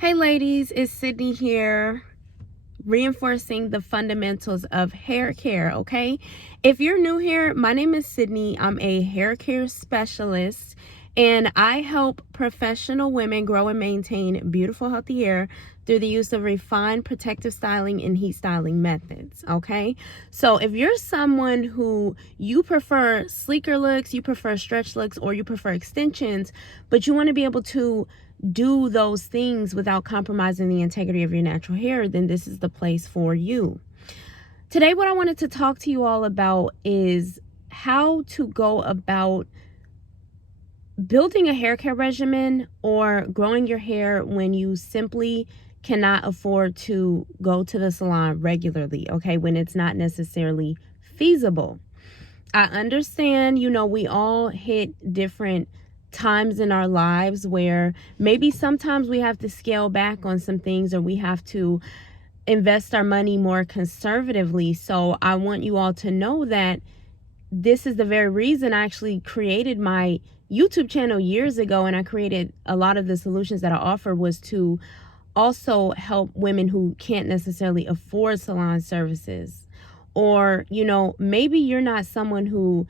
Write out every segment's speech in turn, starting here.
Hey ladies, it's Sydney here, reinforcing the fundamentals of hair care, okay? If you're new here, my name is Sydney. I'm a hair care specialist, and I help professional women grow and maintain beautiful, healthy hair through the use of refined protective styling and heat styling methods, okay? So if you're someone who you prefer sleeker looks, you prefer stretch looks, or you prefer extensions, but you want to be able to do those things without compromising the integrity of your natural hair, then this is the place for you. Today, what I wanted to talk to you all about is how to go about building a hair care regimen or growing your hair when you simply cannot afford to go to the salon regularly, okay, when it's not necessarily feasible. I understand, we all hit different times in our lives where maybe sometimes we have to scale back on some things, or we have to invest our money more conservatively. So I want you all to know that this is the very reason I actually created my YouTube channel years ago, and I created a lot of the solutions that I offer was to also help women who can't necessarily afford salon services. Or, maybe you're not someone who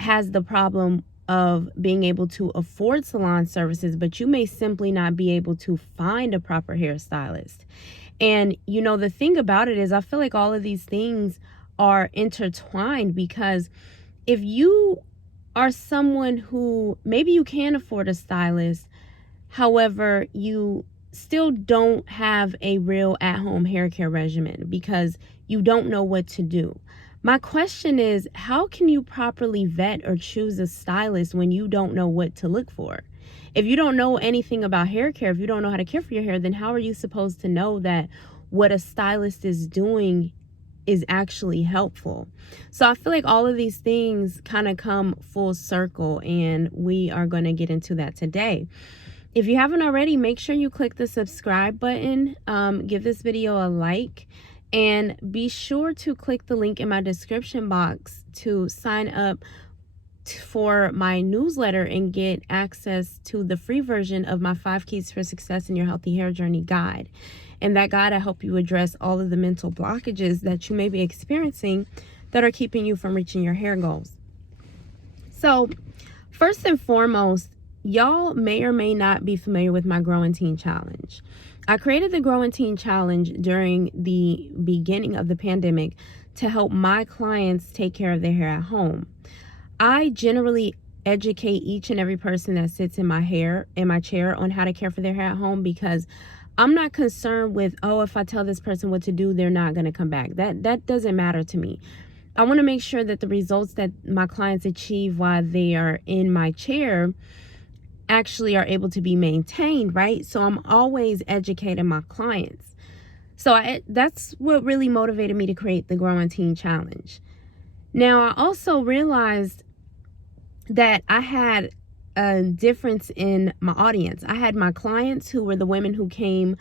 has the problem of being able to afford salon services, but you may simply not be able to find a proper hairstylist. And, the thing about it is, I feel like all of these things are intertwined, because if you are someone who maybe you can afford a stylist, however, you still don't have a real at-home hair care regimen because you don't know what to do. My question is, how can you properly vet or choose a stylist when you don't know what to look for? If you don't know anything about hair care, if you don't know how to care for your hair, then how are you supposed to know that what a stylist is doing is actually helpful? So I feel like all of these things kind of come full circle, and we are going to get into that today. If you haven't already, make sure you click the subscribe button, give this video a like, and be sure to click the link in my description box to sign up for my newsletter and get access to the free version of my 5 Keys for Success in Your Healthy Hair Journey guide. In that guide, I help you address all of the mental blockages that you may be experiencing that are keeping you from reaching your hair goals. So, first and foremost, y'all may or may not be familiar with my Growentine challenge. I created the Growentine challenge during the beginning of the pandemic to help my clients take care of their hair at home. I generally educate each and every person that sits in my chair on how to care for their hair at home, because I'm not concerned with, if I tell this person what to do, they're not going to come back. That doesn't matter to me. I want to make sure that the results that my clients achieve while they are in my chair actually are able to be maintained, right? So I'm always educating my clients. So that's what really motivated me to create the Growentine challenge. Now, I also realized that I had a difference in my audience. I had my clients who were the women who came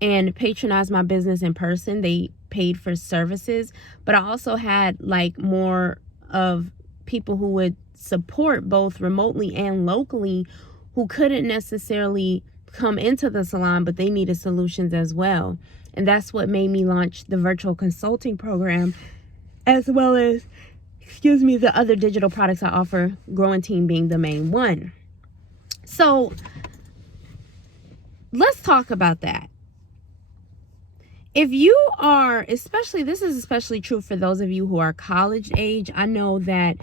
and patronized my business in person. They paid for services, but I also had more of people who would support both remotely and locally, who couldn't necessarily come into the salon, but they needed solutions as well. And that's what made me launch the virtual consulting program, as well as, the other digital products I offer, Growentine being the main one. So let's talk about that. If you are, this is especially true for those of you who are college age. I know that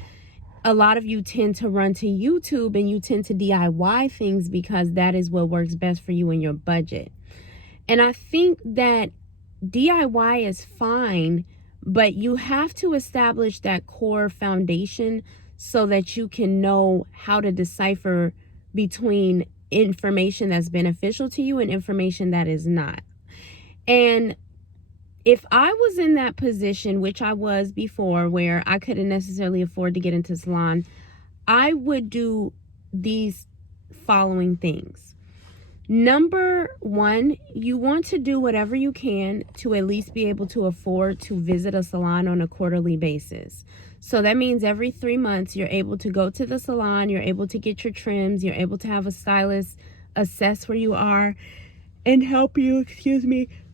a lot of you tend to run to YouTube and you tend to DIY things because that is what works best for you and your budget. And I think that DIY is fine, but you have to establish that core foundation so that you can know how to decipher between information that's beneficial to you and information that is not. And if I was in that position, which I was before, where I couldn't necessarily afford to get into salon, I would do these following things. Number one, you want to do whatever you can to at least be able to afford to visit a salon on a quarterly basis. So that means every 3 months, you're able to go to the salon, you're able to get your trims, you're able to have a stylist assess where you are, and help you,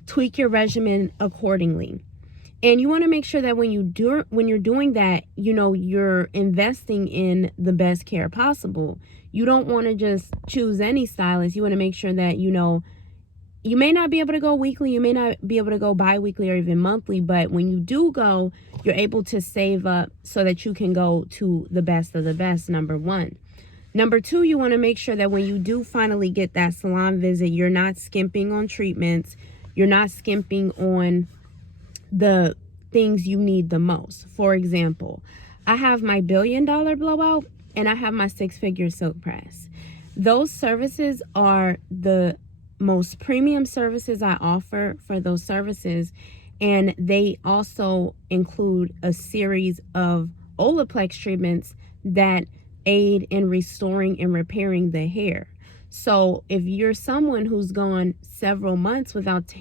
tweak your regimen accordingly. And you want to make sure that when you're doing that, you're investing in the best care possible. You don't want to just choose any stylist. You want to make sure that you may not be able to go weekly, you may not be able to go bi-weekly or even monthly, but when you do go, you're able to save up so that you can go to the best of the best, number one. Number two, you want to make sure that when you do finally get that salon visit, you're not skimping on treatments, you're not skimping on the things you need the most. For example, I have my $1 billion blowout and I have my 6-figure silk press. Those services are the most premium services I offer for those services, and they also include a series of Olaplex treatments that aid in restoring and repairing the hair. So if you're someone who's gone several months without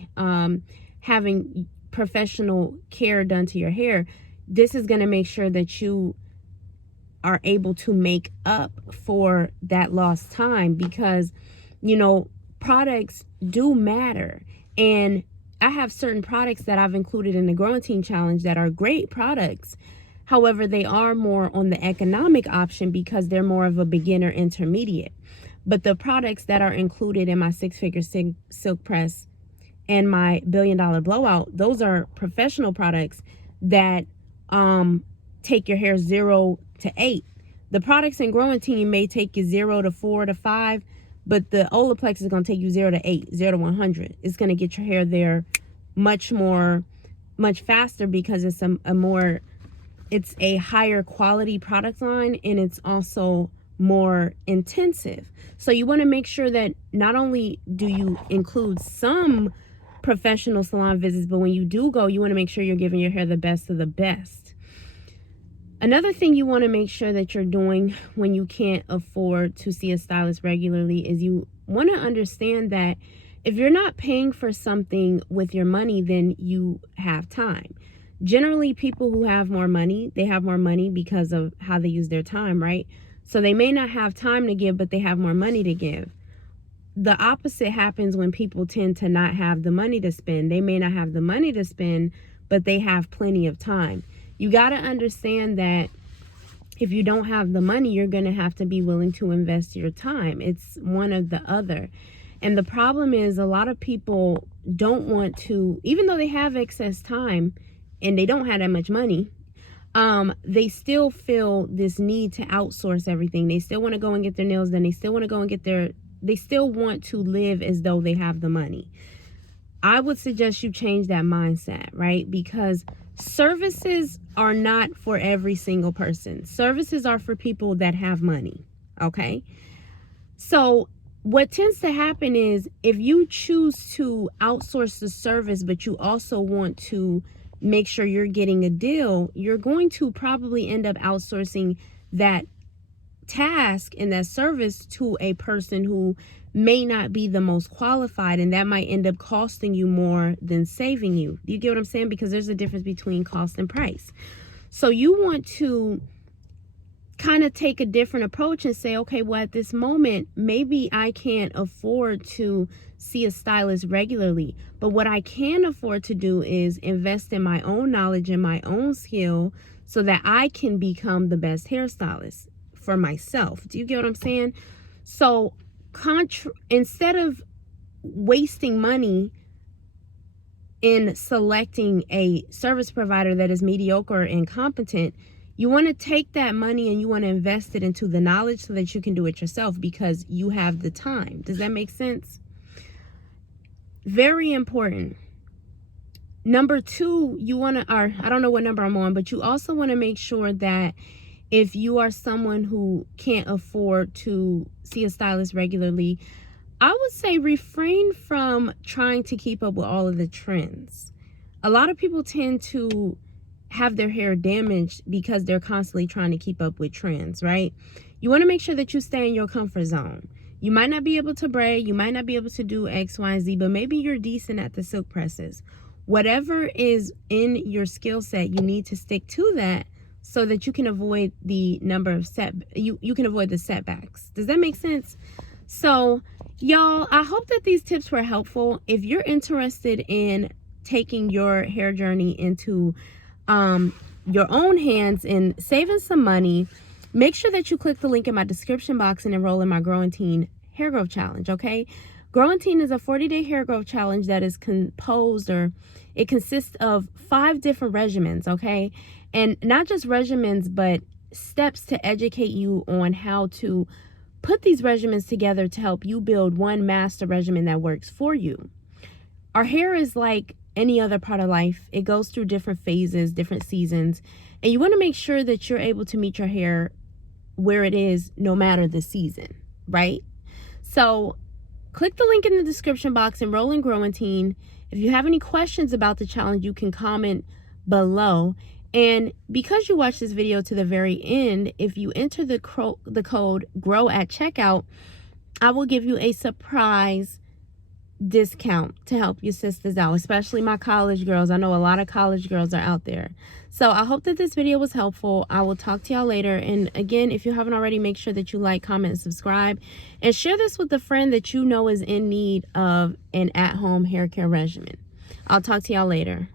having professional care done to your hair, this is going to make sure that you are able to make up for that lost time, because products do matter. And I have certain products that I've included in the Growentine challenge that are great products. However, they are more on the economic option because they're more of a beginner intermediate. But the products that are included in my 6-figure silk press and my $1 billion blowout, those are professional products that take your hair 0 to 8. The products in Growentine may take you 0 to 4 to 5, but the Olaplex is going to take you 0 to 8, 0 to 100. It's going to get your hair there much faster because it's it's a higher quality product line, and it's also more intensive. So you want to make sure that not only do you include some professional salon visits, but when you do go, you want to make sure you're giving your hair the best of the best. Another thing you want to make sure that you're doing when you can't afford to see a stylist regularly is you want to understand that if you're not paying for something with your money, then you have time. Generally, people who have more money, they have more money because of how they use their time, right? So they may not have time to give, but they have more money to give. The opposite happens when people tend to not have the money to spend. They may not have the money to spend, but they have plenty of time. You got to understand that if you don't have the money, you're going to have to be willing to invest your time. It's one or the other. And the problem is a lot of people don't want to, even though they have excess time and they don't have that much money, they still feel this need to outsource everything. They still want to go and get their nails done. They still want to go and they still want to live as though they have the money. I would suggest you change that mindset, right? Because services are not for every single person. Services are for people that have money, okay? So what tends to happen is if you choose to outsource the service, but you also want to make sure you're getting a deal, you're going to probably end up outsourcing that task and that service to a person who may not be the most qualified, and that might end up costing you more than saving you. Do you get what I'm saying? Because there's a difference between cost and price. So you want to kind of take a different approach and say, okay, well, at this moment, maybe I can't afford to see a stylist regularly, but what I can afford to do is invest in my own knowledge and my own skill so that I can become the best hairstylist for myself. Do you get what I'm saying? So instead of wasting money in selecting a service provider that is mediocre or incompetent, you want to take that money and you want to invest it into the knowledge so that you can do it yourself because you have the time. Does that make sense? Very important. Number two, you want to, or I don't know what number I'm on, but you also want to make sure that if you are someone who can't afford to see a stylist regularly, I would say refrain from trying to keep up with all of the trends. A lot of people tend to have their hair damaged because they're constantly trying to keep up with trends, right? You want to make sure that you stay in your comfort zone. You might not be able to braid, you might not be able to do X, Y, and Z, but maybe you're decent at the silk presses. Whatever is in your skill set, you need to stick to that so that you can avoid the you can avoid the setbacks. Does that make sense? So Y'all, I hope that these tips were helpful. If you're interested in taking your hair journey into your own hands and saving some money, make sure that you click the link in my description box and enroll in my Growentine hair growth challenge, okay? Growentine is a 40-day hair growth challenge that is it consists of 5 different regimens, okay? And not just regimens, but steps to educate you on how to put these regimens together to help you build one master regimen that works for you. Our hair is like any other part of life. It goes through different phases, different seasons, and you want to make sure that you're able to meet your hair where it is no matter the season, right? So click the link in the description box, enroll in Growentine. If you have any questions about the challenge, you can comment below. And because you watched this video to the very end, if you enter the code GROW at checkout, I will give you a surprise discount to help your sisters out, especially my college girls. I know a lot of college girls are out there. So I hope that this video was helpful. I will talk to y'all later. And again, if you haven't already, make sure that you like, comment, and subscribe, and share this with a friend that you know is in need of an at-home hair care regimen. I'll talk to y'all later.